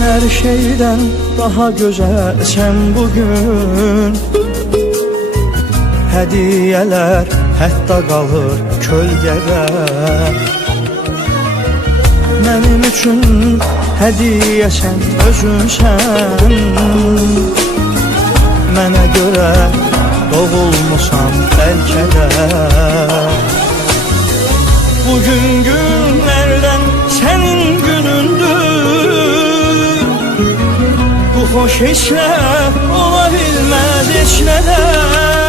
her şeyden daha güzelsen bugün. Hediyeler hətta qalır kölgədə. Mənim üçün hədiyəsən, özünsən. Mənə görə doğulmusan bəlkə də. Bugün günlərdən sənin günündür. Bu xoş hisslər ola bilməz heç nədə.